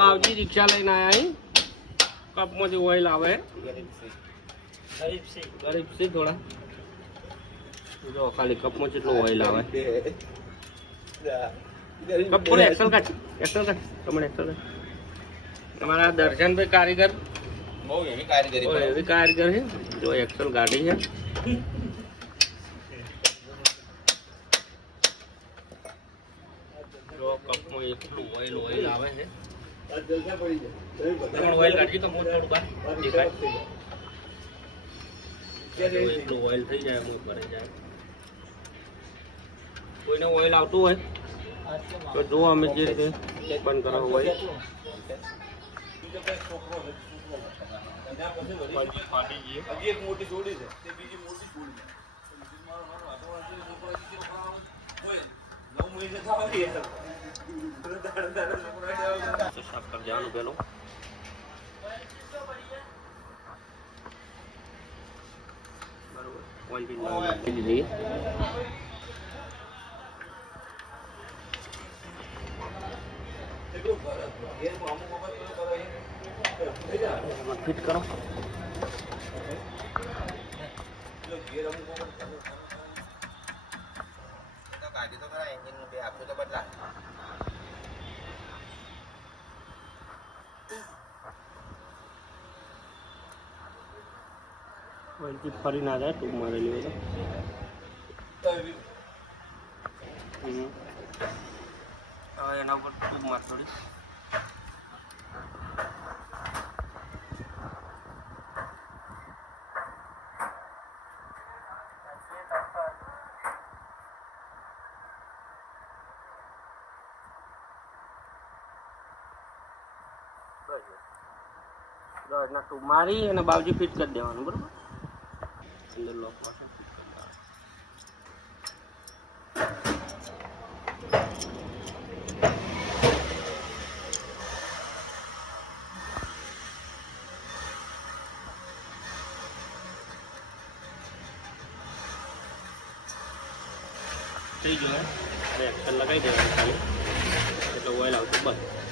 બાવજી રિક્ષા લઈને આયા અહીં કપમાંથી ઓઇલ આવે ગરીબ છે થોડા જો ખાલી કપમાં જેટલું ઓઇલ આવે કપ પૂરે એક્સલ કાઢ તમને એક્સલ તમારા દર્શનભાઈ કારીગર બહુ એવી કારીગર છે જો એક્સલ ગાડી છે જો કપમાં એટલું ઓઇલ આવે છે તમારું ઓઇલ કાઢી તો મોટ થોડું બહાર દેખાય એટલું ઓઇલ થઈ જાય અમુક ભરાઈ જાય કોઈને ઓઇલ આવતું હોય તો જો અમે જે રીતે બંધ કરાવવું હોય સાફ કરી જવાનું પેલું બરોબર ઓઇલ બી ફિટ કરો ગાડી તો ખરા એન્જિન બે આપું તો બદલા ઓઇલથી ફરી ના જાય ટૂંક મારેલી હોય તો એના ઉપર ટૂંક માર થોડી ના ટૂંક મારી અને બાવજી ફિટ કરી દેવાનું બરોબર અંદર લોક પાસે ફિટ કરી દેવાનું થઈ ગયું હવે એક્સલ લગાવી દેવાનું ખાલી એટલે ઓઇલ આવતું બસ